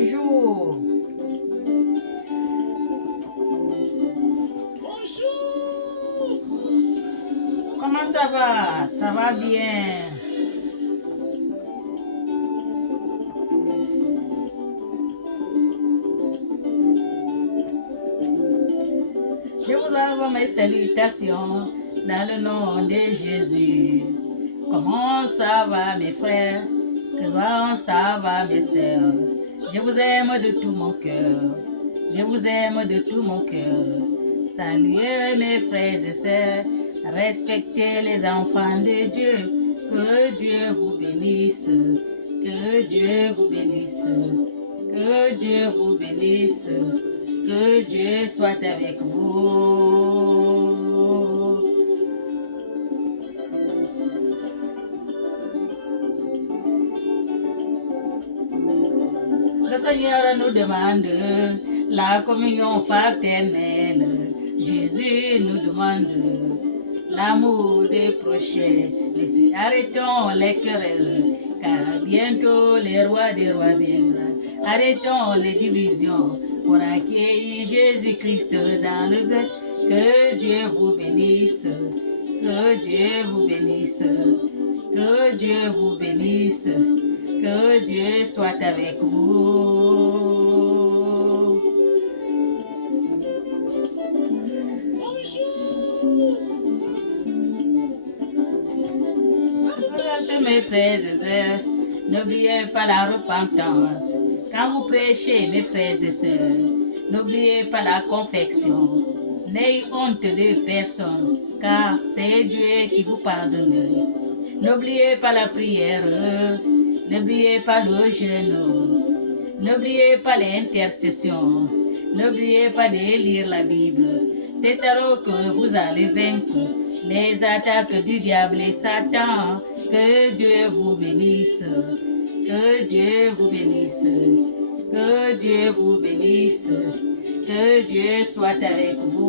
Bonjour. Bonjour. Comment ça va? Ça va bien. Je vous envoie mes salutations dans le nom de Jésus. Comment ça va mes frères? Comment ça va mes sœurs? Je vous aime de tout mon cœur. Je vous aime de tout mon cœur. Saluez mes frères et sœurs. Respectez les enfants de Dieu. Que Dieu vous bénisse. Que Dieu vous bénisse. Que Dieu vous bénisse. Que Dieu soit avec vous. Le Seigneur nous demande la communion fraternelle. Jésus nous demande l'amour des prochains. Arrêtons les querelles, car bientôt les rois des rois viendront. Arrêtons les divisions pour accueillir Jésus-Christ dans le zèle. Que Dieu vous bénisse, que Dieu vous bénisse, que Dieu vous bénisse, que Dieu soit avec vous. Mes frères et sœurs, n'oubliez pas la repentance. Quand vous prêchez, mes frères et sœurs, n'oubliez pas la confession. N'ayez honte de personne, car c'est Dieu qui vous pardonne. N'oubliez pas la prière, n'oubliez pas le jeûne, n'oubliez pas l'intercession, n'oubliez pas de lire la Bible. C'est alors que vous allez vaincre les attaques du diable et Satan. Que Dieu vous bénisse, que Dieu vous bénisse, que Dieu vous bénisse, que Dieu soit avec vous.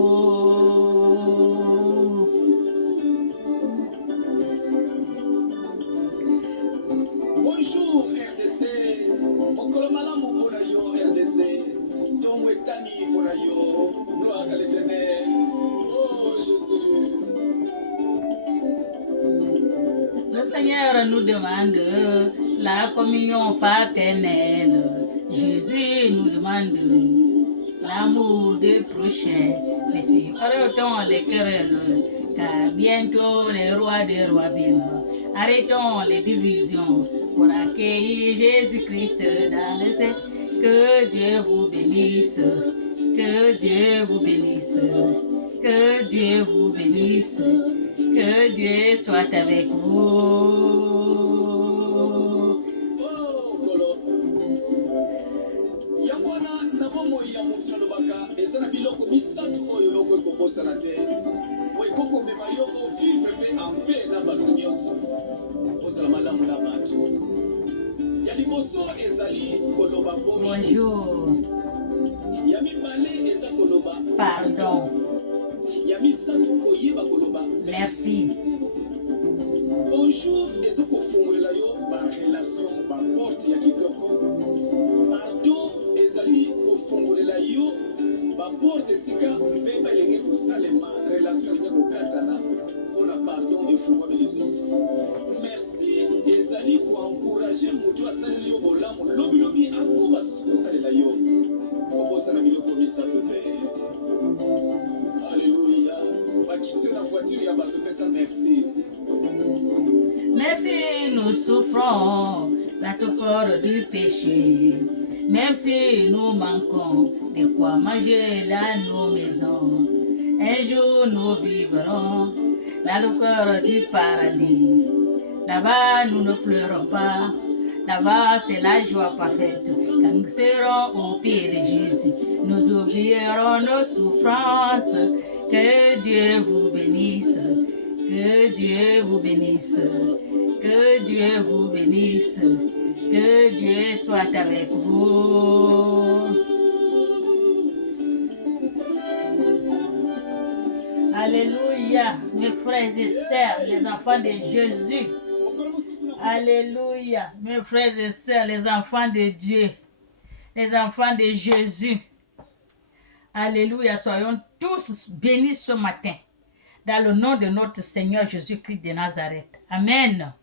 Bonjour RDC. Okolomalamu pour yo RDC. Ton wetani pour yo. Gloire à l'Éternel. Oh Jésus. Le Seigneur nous demande la communion fraternelle. Jésus nous demande l'amour des prochains. Arrêtons les querelles, car bientôt les rois des rois viendront. Arrêtons les divisions pour accueillir Jésus-Christ dans le ciel. Que Dieu vous bénisse, que Dieu vous bénisse, que Dieu vous bénisse. Que Dieu soit avec vous. Yangwana na momo ya mutu na lobaka ezana biloko misatu oyo loko ekobosana te oekoko mema yo ovivre mpe ampe na bato nyonso ozala malamu na bato ya liboso ezali koloba Bonjour. ya mibale eza koloba Pardon. ya misatu koyeba koloba Merci. bonjour eza kofungolela yo barelation baporte ya kitoko pardon ezali kofungolela yo baporte esika mbeba elenge kosalema relation elenge kokatana mpona pardon efungwami lisusu merci ezali koencourage motu asaleli yo bolamu lobilobi akoba susu kosalela yo kobosana biloko misato te. Alléluia. Bakitio na voiture ya bato pesa merci. Même si nous souffrons la souffrance du péché, même si nous manquons de quoi manger dans nos maisons, un jour nous vivrons la lueur du paradis. Là-bas, nous ne pleurons pas. Là-bas, c'est la joie parfaite. Quand nous serons au pied de Jésus, nous oublierons nos souffrances. Que Dieu vous bénisse. Que Dieu vous bénisse. Que Dieu vous bénisse. Que Dieu soit avec vous. Alléluia, mes frères et sœurs, les enfants de Jésus. Alléluia, mes frères et sœurs, les enfants de Dieu. les enfants de Jésus. Alléluia, soyons tous bénis ce matin. Dans le nom de notre Seigneur Jésus-Christ de Nazareth. Amen.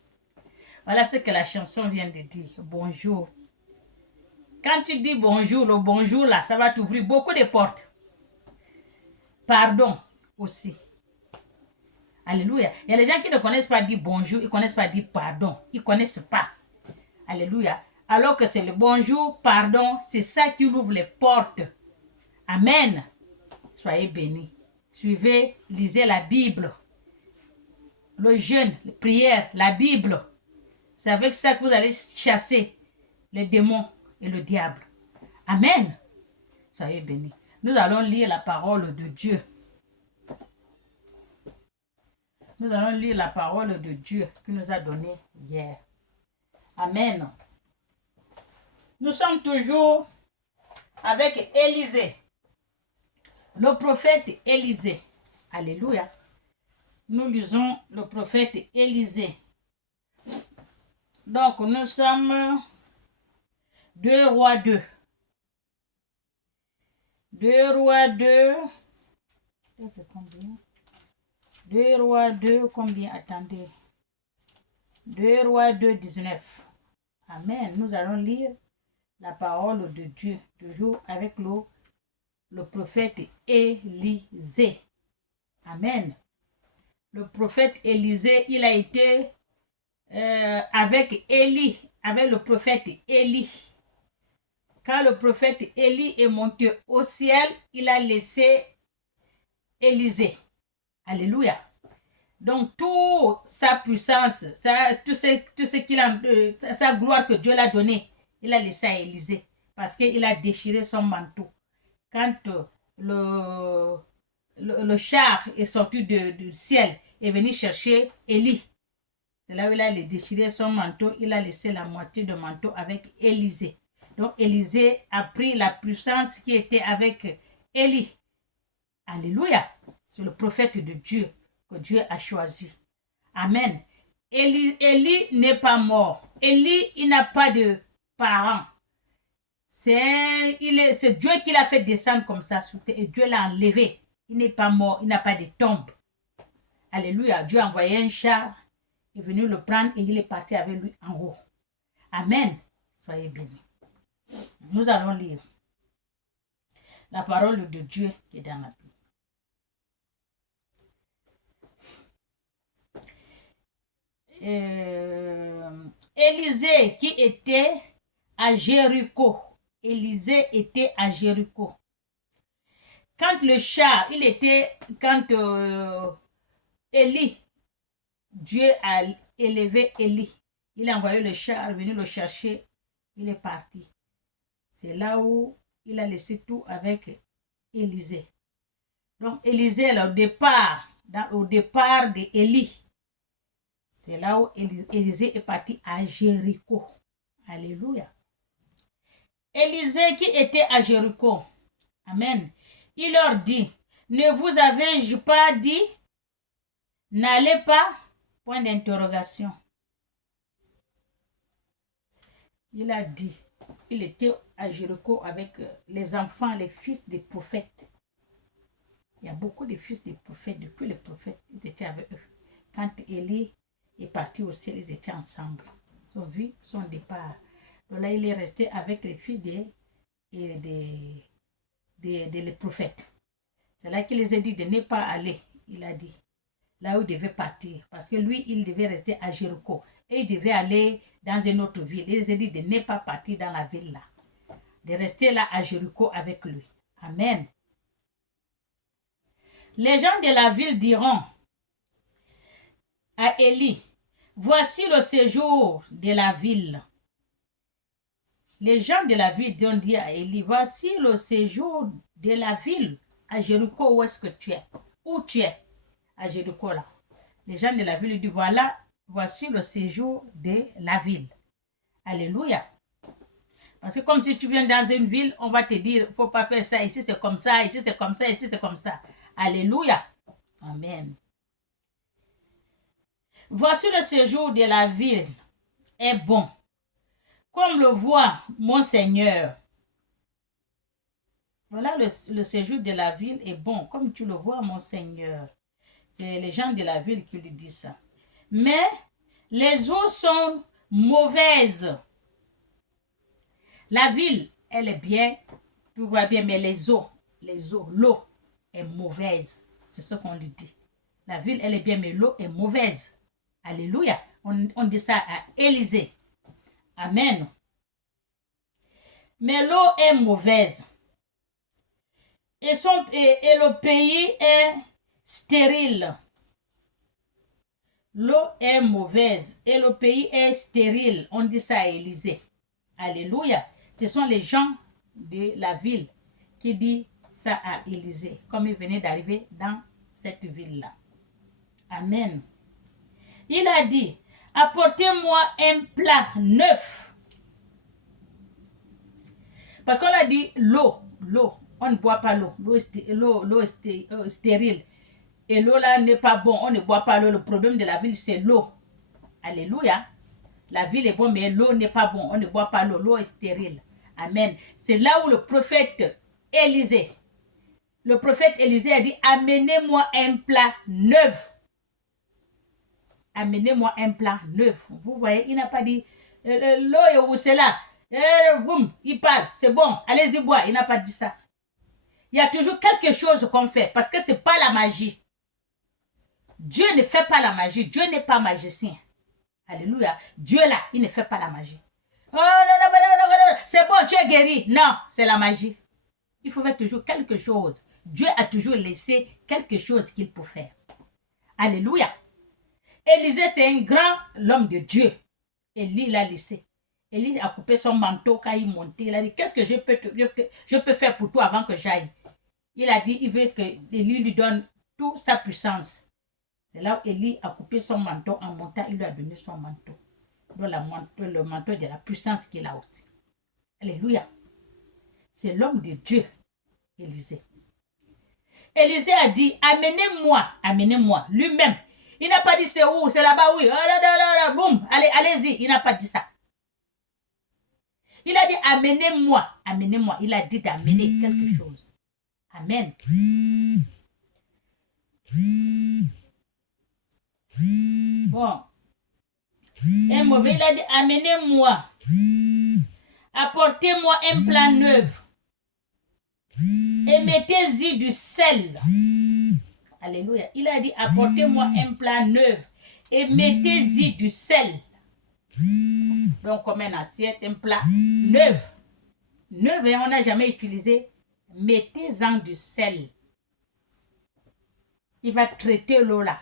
Voilà ce que la chanson vient de dire. Bonjour. Quand tu dis bonjour, le bonjour là, ça va t'ouvrir beaucoup de portes. Pardon aussi. Alléluia. Il y a des gens qui ne connaissent pas dire bonjour, ils ne connaissent pas dire pardon. Ils ne connaissent pas. Alléluia. Alors que c'est le bonjour, pardon, c'est ça qui ouvre les portes. Amen. Soyez bénis. Suivez, lisez la Bible. Le jeûne, la prière, la Bible. C'est avec ça que vous allez chasser les démons et le diable. Amen. Soyez bénis. Nous allons lire la parole de Dieu. Nous allons lire la parole de Dieu qu'il nous a donnée hier. Amen. Nous sommes toujours avec Élisée. Le prophète Élisée. Alléluia. Nous lisons le prophète Élisée. Donc, nous sommes 2 Rois 2. 2 Rois 2. C'est combien? 2 Rois 2, combien? Attendez. 2 Rois 2, 19. Amen. Nous allons lire la parole de Dieu, toujours avec le prophète Élisée. Amen. Le prophète Élisée, il a été avec Élie, avec le prophète Élie. Quand le prophète Élie est monté au ciel, il a laissé Élisée. Alléluia. Donc, toute sa puissance, tout ce qu'il a, sa gloire que Dieu l'a donné, il a laissé à Élisée. Parce qu'il a déchiré son manteau. Quand le char est sorti du ciel et est venu chercher Élie, c'est là où il a déchiré son manteau. Il a laissé la moitié de manteau avec Élisée. Donc, Élisée a pris la puissance qui était avec Élie. Alléluia. C'est le prophète de Dieu que Dieu a choisi. Amen. Élie n'est pas mort. Élie, il n'a pas de parents. C'est Dieu qui l'a fait descendre comme ça sous terre et Dieu l'a enlevé. Il n'est pas mort, il n'a pas de tombe. Alléluia. Dieu a envoyé un char, il est venu le prendre et il est parti avec lui en haut. Amen. Soyez bénis. Nous allons lire la parole de Dieu qui est dans la Bible. Élisée qui était à Jéricho. Élisée était à Jéricho. Quand le char, quand Élie, Dieu a élevé Élie, il a envoyé le char, venu le chercher, il est parti. C'est là où il a laissé tout avec Élisée. Donc Élisée, au départ d'Élie, c'est là où Élisée est parti à Jéricho. Alléluia. Élisée qui était à Jéricho, amen, il leur dit, ne vous avais-je pas dit, n'allez pas, point d'interrogation. Il a dit, il était à Jéricho avec les enfants, les fils des prophètes. Il y a beaucoup de fils des prophètes, depuis les prophètes, ils étaient avec eux. Quand Élie est parti au ciel, ils étaient ensemble. Ils ont vu son départ. Donc là, il est resté avec les filles des prophètes. C'est là qu'il les a dit de ne pas aller. Il a dit, là où il devait partir. Parce que lui, il devait rester à Jéricho. Et il devait aller dans une autre ville. Il les a dit de ne pas partir dans la ville là. De rester là à Jéricho avec lui. Amen. Les gens de la ville diront à Élie, voici le séjour de la ville. Les gens de la ville ont dit à Élie, voici le séjour de la ville à Jéricho, où est-ce que tu es? Où tu es? À Jéricho là. Les gens de la ville disent, voilà, voici le séjour de la ville. Alléluia. Parce que comme si tu viens dans une ville, on va te dire, il ne faut pas faire ça, ici c'est comme ça, ici c'est comme ça, ici c'est comme ça. Alléluia. Amen. Voici le séjour de la ville est bon. Comme le voit mon Seigneur. Voilà, le séjour de la ville est bon, comme tu le vois, mon Seigneur. C'est les gens de la ville qui lui disent ça. Mais les eaux sont mauvaises. La ville, elle est bien, tu vois bien, mais l'eau est mauvaise. C'est ce qu'on lui dit. La ville, elle est bien, mais l'eau est mauvaise. Alléluia. On dit ça à Élysée. Amen. Mais l'eau est mauvaise. Et le pays est stérile. L'eau est mauvaise et le pays est stérile. On dit ça à Élysée. Alléluia. Ce sont les gens de la ville qui disent ça à Élysée, comme il venait d'arriver dans cette ville-là. Amen. Il a dit, apportez-moi un plat neuf. Parce qu'on a dit l'eau, on ne boit pas l'eau. L'eau est stérile. Et l'eau là n'est pas bon, on ne boit pas l'eau. Le problème de la ville, c'est l'eau. Alléluia. La ville est bonne, mais l'eau n'est pas bon. On ne boit pas l'eau. L'eau est stérile. Amen. C'est là où le prophète Élisée a dit, amenez-moi un plat neuf. Amenez-moi un plat neuf. Vous voyez, il n'a pas dit, l'eau est où c'est là. Boum, il parle, c'est bon, allez-y boire. Il n'a pas dit ça. Il y a toujours quelque chose qu'on fait, parce que ce n'est pas la magie. Dieu ne fait pas la magie. Dieu n'est pas magicien. Alléluia. Dieu là, il ne fait pas la magie. Oh, non, c'est bon, tu es guéri. Non, c'est la magie. Il faut faire toujours quelque chose. Dieu a toujours laissé quelque chose qu'il peut faire. Alléluia. Élisée, c'est un grand homme de Dieu. Élie l'a laissé. Élie a coupé son manteau quand il montait. Il a dit, qu'est-ce que je peux faire pour toi avant que j'aille? Il a dit, il veut que Élie lui donne toute sa puissance. C'est là où Élie a coupé son manteau en montant, il lui a donné son manteau. Donc le manteau de la puissance qu'il a aussi. Alléluia. C'est l'homme de Dieu, Élisée. Élisée a dit, amenez-moi, lui-même. Il n'a pas dit c'est où, c'est là-bas, oui. Boum, allez-y. Il n'a pas dit ça. Il a dit, amenez-moi. Il a dit d'amener quelque chose. Amen. Bon. Un mauvais, il a dit, amenez-moi. Apportez-moi un plat neuf. Et mettez-y du sel. Alléluia. Il a dit, apportez-moi un plat neuf. Et mettez-y du sel. Donc, comme une assiette, un plat neuf. Neuf, et on n'a jamais utilisé. Mettez-en du sel. Il va traiter l'eau là.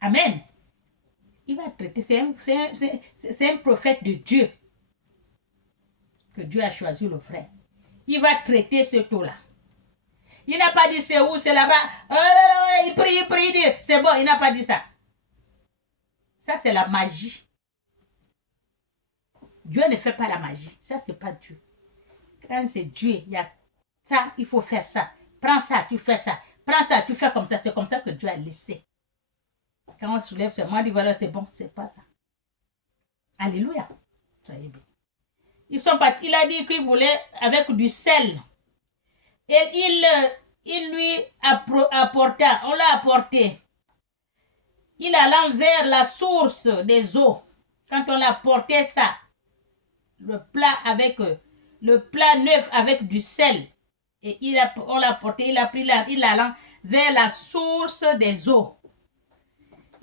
Amen. Il va traiter. C'est un prophète de Dieu. Que Dieu a choisi le frère. Il va traiter cette eau là. Il n'a pas dit c'est où, c'est là-bas. Il prie. C'est bon, il n'a pas dit ça. Ça, c'est la magie. Dieu ne fait pas la magie. Ça, c'est pas Dieu. Quand c'est Dieu, il y a ça, il faut faire ça. Prends ça, tu fais ça. Prends ça, tu fais comme ça. C'est comme ça que Dieu a laissé. Quand on soulève seulement, on dit voilà, c'est bon. C'est pas ça. Alléluia. Soyez bien. Ils sont partis. Il a dit qu'il voulait avec du sel. Et il lui apporta, on l'a apporté. Il alla vers la source des eaux. Quand on l'a porté ça, le plat neuf avec du sel. Et on l'a porté, il alla vers la source des eaux.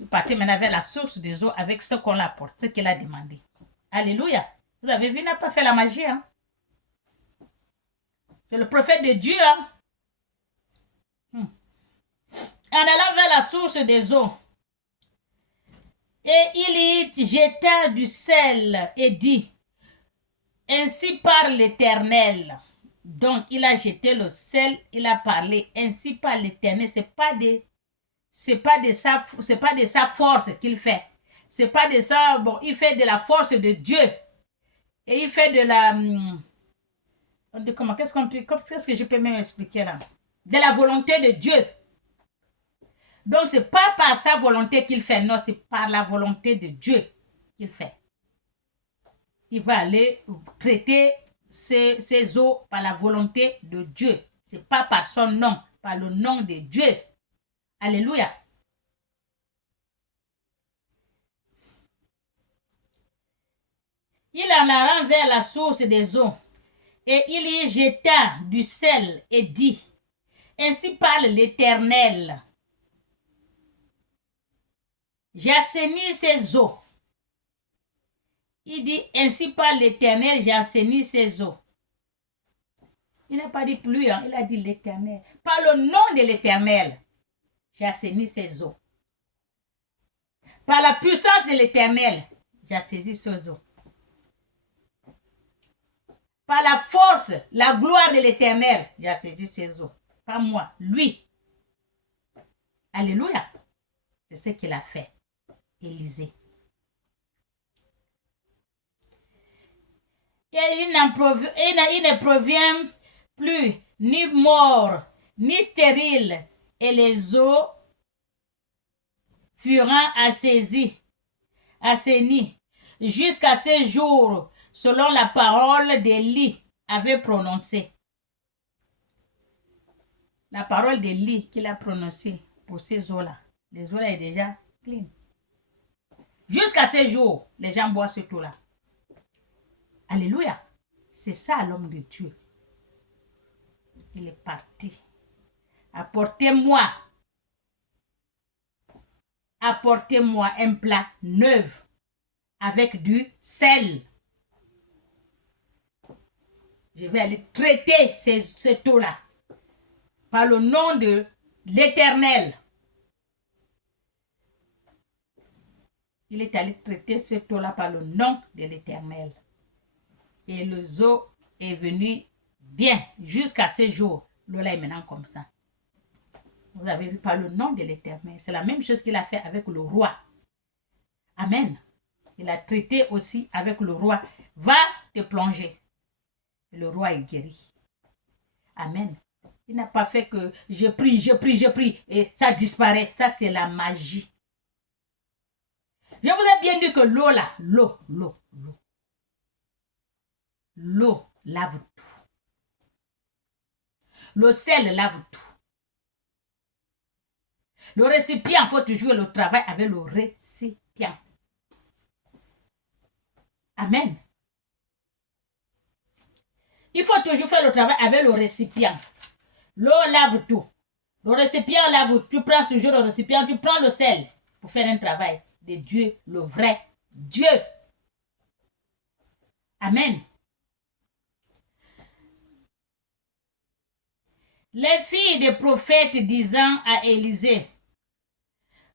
Il partait maintenant vers la source des eaux avec ce qu'on l'a apporté, ce qu'il a demandé. Alléluia. Vous avez vu, il n'a pas fait la magie. Hein? C'est le prophète de Dieu. Hein? En allant vers la source des eaux. Et il y jeta du sel et dit, ainsi parle l'Éternel. Donc, il a jeté le sel, il a parlé, ainsi parle l'Éternel. C'est pas de sa force qu'il fait. C'est pas de ça, bon, il fait de la force de Dieu. Et il fait de la... Qu'est-ce que je peux même expliquer là? De la volonté de Dieu. Donc, ce n'est pas par sa volonté qu'il fait, non, c'est par la volonté de Dieu qu'il fait. Il va aller traiter ces eaux par la volonté de Dieu. Ce n'est pas par son nom, par le nom de Dieu. Alléluia. Il en alla vers la source des eaux, et il y jeta du sel et dit, ainsi parle l'Éternel. J'assainis ces eaux. Il dit, ainsi parle l'Éternel, j'assainis ces eaux. Il n'a pas dit pluie, hein, il a dit l'Éternel. Par le nom de l'Éternel, j'assainis ces eaux. Par la puissance de l'Éternel, j'assainis ces eaux. Par la force, la gloire de l'Éternel, j'assainis ces eaux. Pas moi, lui. Alléluia. C'est ce qu'il a fait. Élisée. Et il ne provient plus ni mort, ni stérile, et les eaux furent assainies jusqu'à ce jour, selon la parole d'Élie avait prononcée. La parole d'Élie qu'il a prononcée pour ces eaux-là. Les eaux-là sont déjà clean. Jusqu'à ce jour, les gens boivent ce eau-là. Alléluia. C'est ça l'homme de Dieu. Il est parti. Apportez-moi un plat neuf avec du sel. Je vais aller traiter cette eau-là par le nom de l'Éternel. Il est allé traiter cette eau-là par le nom de l'Éternel. Et les eaux est venu bien jusqu'à ce jour. L'eau là est maintenant comme ça. Vous avez vu par le nom de l'Éternel. C'est la même chose qu'il a fait avec le roi. Amen. Il a traité aussi avec le roi. Va te plonger. Le roi est guéri. Amen. Il n'a pas fait que je prie et ça disparaît. Ça c'est la magie. Je vous ai bien dit que l'eau là, l'eau lave tout. Le sel lave tout. Le récipient, il faut toujours le travail avec le récipient. Amen. Il faut toujours faire le travail avec le récipient. L'eau lave tout. Le récipient lave tout. Tu prends toujours le récipient, tu prends le sel pour faire un travail de Dieu, le vrai Dieu. Amen. Les filles des prophètes disant à Élisée,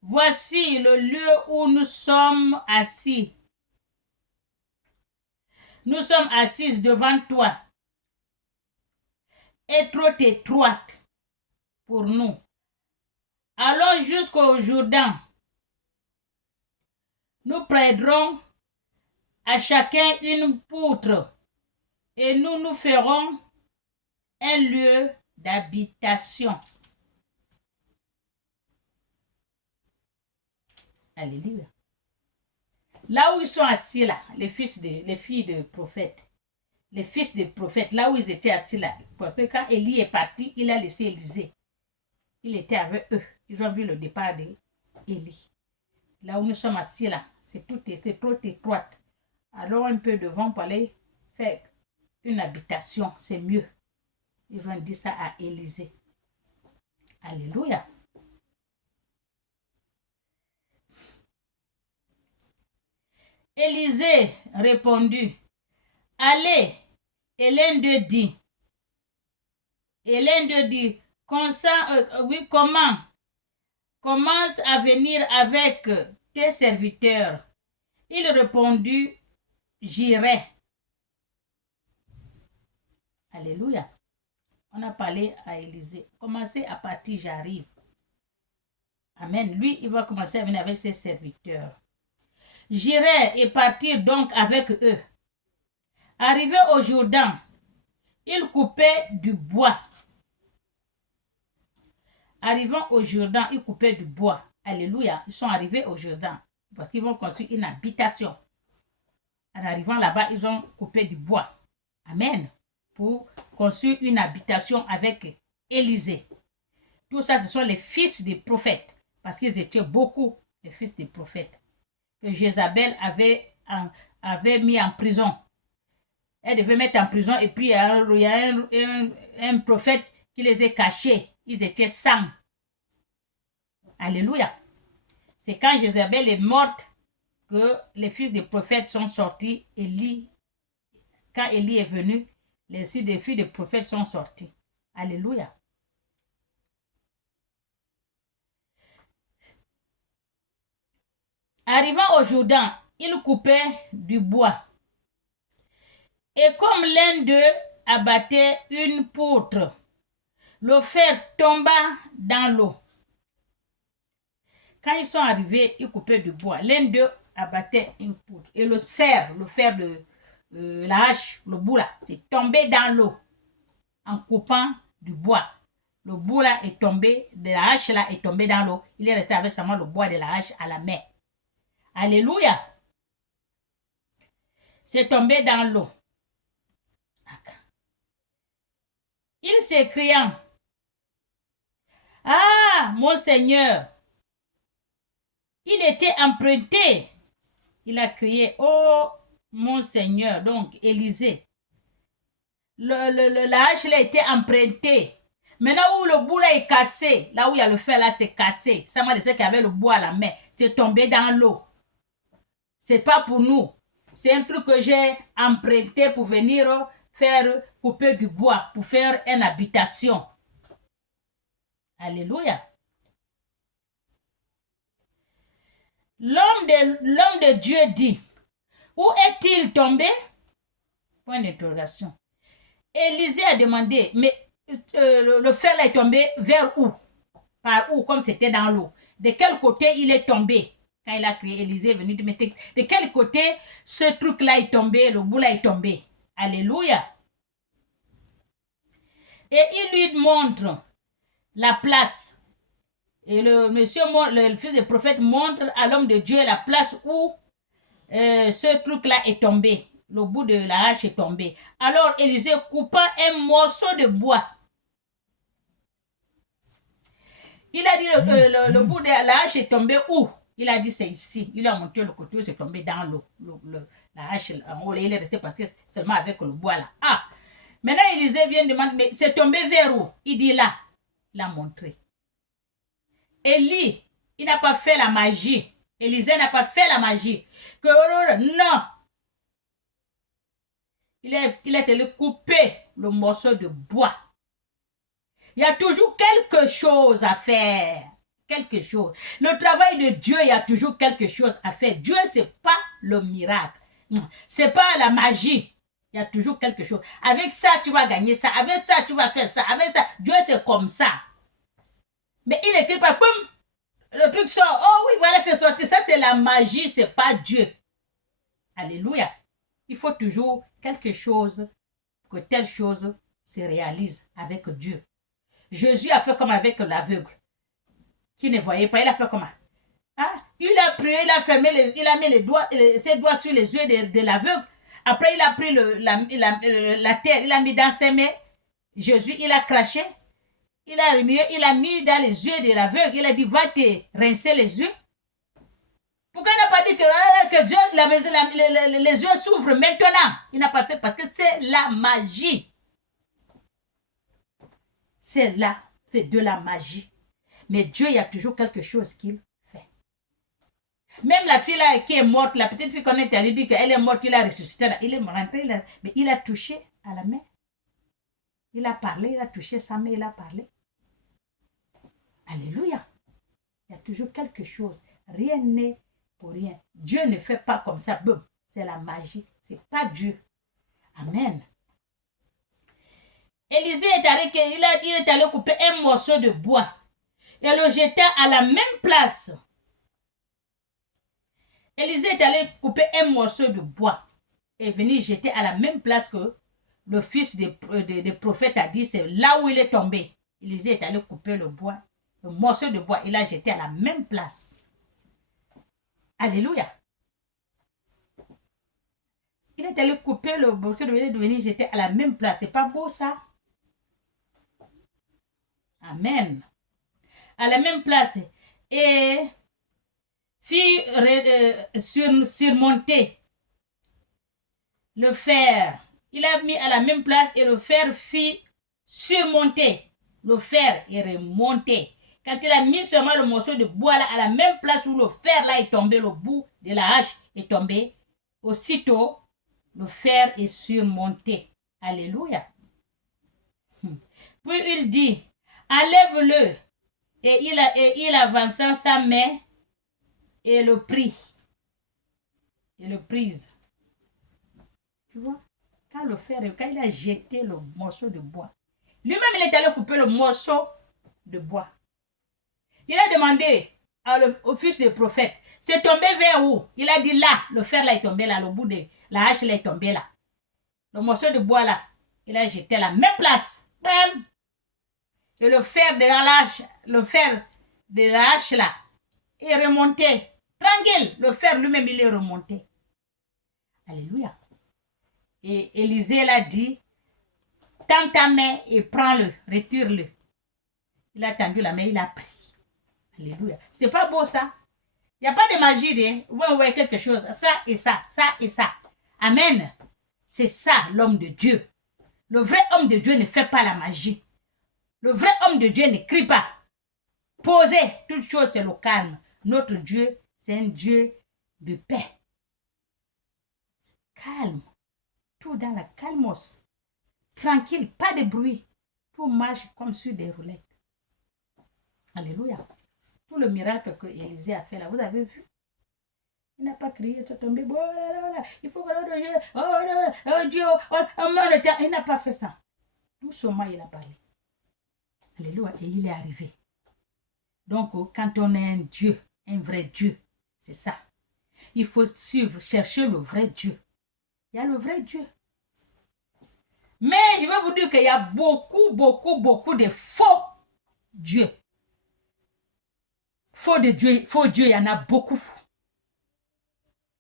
voici le lieu où nous sommes assis. Nous sommes assises devant toi. Est trop étroite pour nous. Allons jusqu'au Jourdain. Nous prêterons à chacun une poutre et nous ferons un lieu d'habitation. Alléluia. Là où ils sont assis là, les filles de prophètes, les fils des prophètes, là où ils étaient assis là, parce que quand Élie est parti, il a laissé Élisée. Il était avec eux. Ils ont vu le départ d'Élie. Là où nous sommes assis là, c'est trop étroite. Alors un peu devant pour aller faire une habitation, c'est mieux. Ils vont dire ça à Élisée. Alléluia. Élisée répondit, allez. Et l'un d'eux dit, oui, comment? Commence à venir avec tes serviteurs. Il répondit, j'irai. Alléluia. On a parlé à Élisée. Commencez à partir, j'arrive. Amen. Lui, il va commencer à venir avec ses serviteurs. J'irai et partir donc avec eux. Arrivé au Jourdain, il coupait du bois. Arrivant au Jourdain, ils coupaient du bois. Alléluia. Ils sont arrivés au Jourdain parce qu'ils vont construire une habitation. En arrivant là-bas, ils ont coupé du bois. Amen. Pour construire une habitation avec Élisée. Tout ça, ce sont les fils des prophètes. Parce qu'ils étaient beaucoup, les fils des prophètes. Que Jézabel avait mis en prison. Elle devait mettre en prison et puis il y a un prophète qui les a cachés. Ils étaient 100. Alléluia. C'est quand Jézabel est morte que les fils des prophètes sont sortis. Quand Élie est venu, les fils des prophètes sont sortis. Alléluia. Arrivant au Jourdain, il coupait du bois. Et comme l'un d'eux abattait une poutre, le fer tomba dans l'eau. Quand ils sont arrivés, ils coupaient du bois. L'un d'eux abattait une poutre. Et le fer de la hache, le bout là, c'est tombé dans l'eau en coupant du bois. Le bout là est tombé, de la hache là est tombé dans l'eau. Il est resté avec seulement le bois de la hache à la main. Alléluia. C'est tombé dans l'eau. Il s'écria, ah, mon Seigneur, il était emprunté. Il a crié, oh, mon Seigneur, donc Élisée. La hache là était empruntée. Maintenant où le bout là est cassé, là où il y a le fer là, c'est cassé. Ça m'a dit qu'il y avait le bois à la main. C'est tombé dans l'eau. C'est pas pour nous. C'est un truc que j'ai emprunté pour venir faire couper du bois, pour faire une habitation. Alléluia. L'homme de Dieu dit, où est-il tombé? Point d'interrogation. Élisée a demandé, mais le fer là est tombé vers où? Par où? Comme c'était dans l'eau. De quel côté il est tombé? Quand il a crié, Élisée est venu dire, mais de quel côté ce truc là est tombé, le bout là est tombé? Alléluia. Et il lui montre la place. Et le fils du prophète montre à l'homme de Dieu la place où ce truc là est tombé. Le bout de la hache est tombé. Alors Élisée coupa un morceau de bois. Il a dit le bout de la hache est tombé où? Il a dit c'est ici. Il a montré le côté où c'est tombé dans l'eau. La hache, en haut, il est resté parce que seulement avec le bois là. Ah! Maintenant Élisée vient demander, mais c'est tombé vers où? Il dit là. Il a montré. Élie, il n'a pas fait la magie. Élisée n'a pas fait la magie. Non! Il est allé couper le morceau de bois. Il y a toujours quelque chose à faire. Quelque chose. Le travail de Dieu, il y a toujours quelque chose à faire. Dieu, c'est pas le miracle. C'est pas la magie. Il y a toujours quelque chose. Avec ça, tu vas gagner ça. Avec ça, tu vas faire ça. Avec ça, Dieu, c'est comme ça. Mais il n'écrit pas, boum, le truc sort. Oh oui, voilà, c'est sorti. Ça, c'est la magie, c'est pas Dieu. Alléluia. Il faut toujours quelque chose, que telle chose se réalise avec Dieu. Jésus a fait comme avec l'aveugle, qui ne voyait pas. Il a fait comment? Ah, il a prié, il a fermé, il a mis ses doigts sur les yeux de l'aveugle. Après, il a pris la terre, il a mis dans ses mains. Jésus, il a craché. Il a mis dans les yeux de l'aveugle. Il a dit, va te rincer les yeux. Pourquoi il n'a pas dit que Dieu, les yeux s'ouvrent maintenant? Il n'a pas fait parce que c'est la magie. C'est là, c'est de la magie. Mais Dieu, il y a toujours quelque chose qu'il fait. Même la fille là qui est morte, la petite fille qu'on a dit qu'elle est morte, il a ressuscité. Là. Il est rentré, mais il a touché à la main. Il a parlé, il a touché sa main, il a parlé. Alléluia. Il y a toujours quelque chose. Rien n'est pour rien. Dieu ne fait pas comme ça. Boum. C'est la magie. C'est pas Dieu. Amen. Élisée est allé couper un morceau de bois et le jeta à la même place. Élisée est allé couper un morceau de bois et venir jeter à la même place que le fils des prophètes a dit, c'est là où il est tombé. Élisée est allé couper le bois, le morceau de bois, il a jeté à la même place. Alléluia. Il est allé couper le morceau de venir jeter à la même place. C'est pas beau ça? Amen. À la même place. Et fit surmonter le fer. Il a mis à la même place et le fer fit surmonter. Le fer est remonté. Quand il a mis seulement le morceau de bois là, à la même place où le fer là est tombé, le bout de la hache est tombé, aussitôt, le fer est surmonté. Alléluia. Puis il dit, enlève-le. Et il avança sa main et le prit. Et le prise. Tu vois? Quand il a jeté le morceau de bois, lui-même il est allé couper le morceau de bois. Il a demandé au fils du prophète, c'est tombé vers où? Il a dit là, le fer là est tombé là, le bout de la hache là est tombé là. Le morceau de bois là, il a jeté à la même place. Même. Et le fer de la hache là est remonté. Tranquille, le fer lui-même il est remonté. Alléluia. Et Élisée l'a dit, tends ta main et prends-le, retire-le. Il a tendu la main, il a pris. Alléluia. C'est pas beau ça? Il n'y a pas de magie, ouais, quelque chose. Ça et ça, ça et ça. Amen. C'est ça l'homme de Dieu. Le vrai homme de Dieu ne fait pas la magie. Le vrai homme de Dieu ne crie pas. Posez, toute chose c'est le calme. Notre Dieu, c'est un Dieu de paix. Calme. Tout dans la calmos. Tranquille, pas de bruit. Tout marche comme sur des roulettes. Alléluia. Tout le miracle que Élisée a fait là, vous avez vu? Il n'a pas crié, c'est tombé. Il faut que Dieu, il n'a pas fait ça. Doucement, il a parlé. Alléluia. Et il est arrivé. Donc, quand on est un Dieu, un vrai Dieu, c'est ça. Il faut suivre, chercher le vrai Dieu. Il y a le vrai Dieu. Mais je vais vous dire qu'il y a beaucoup de faux dieux. Faux dieux, il y en a beaucoup.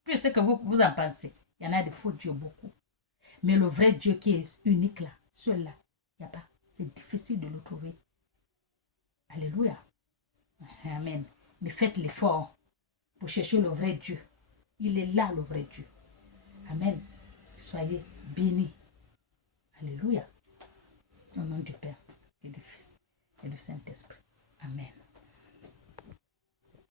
Plus ce que vous en pensez. Il y en a des faux dieux beaucoup. Mais le vrai Dieu qui est unique là, celui-là, il n'y a pas. C'est difficile de le trouver. Alléluia. Amen. Mais faites l'effort pour chercher le vrai Dieu. Il est là, le vrai Dieu. Amen. Soyez bénis. Alléluia. Au nom du Père et du Fils et du Saint-Esprit. Amen.